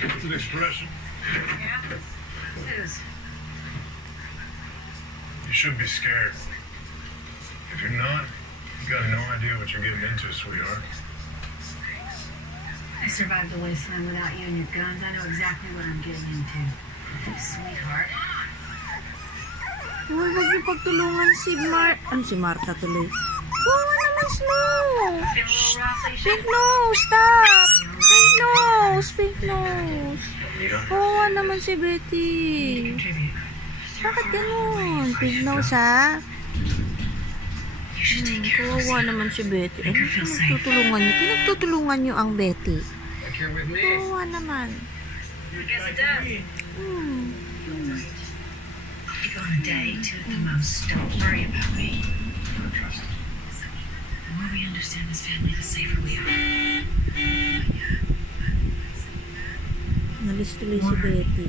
It's an expression. Yeah, it is. You should be scared. If you're not, you got no idea what you're getting into, sweetheart. I survived the wasteland without you and your guns. I know exactly what I'm getting into. Sweetheart. Uy, wag niyo pagtulungan si si Martha tuloy. Oo naman, Snow. Feeling a little rough, Alicia? Pink nose, stop. Pink nose, pink nose. Oo naman si Betty. Contribute. Bakit ganun? Pink nose, ha? You should take care of Kawawa yourself. naman si Betty. Ano Make her feel safe. pinagtutulungan niyo? Pinagtutulungan niyo ang Betty. Like you're with me. Kawawa naman. I guess it does. Hmm. I'll be gone a day, two at the most. Don't worry about me. The more we understand this family, the safer we are. Nalis tuloy si Betty.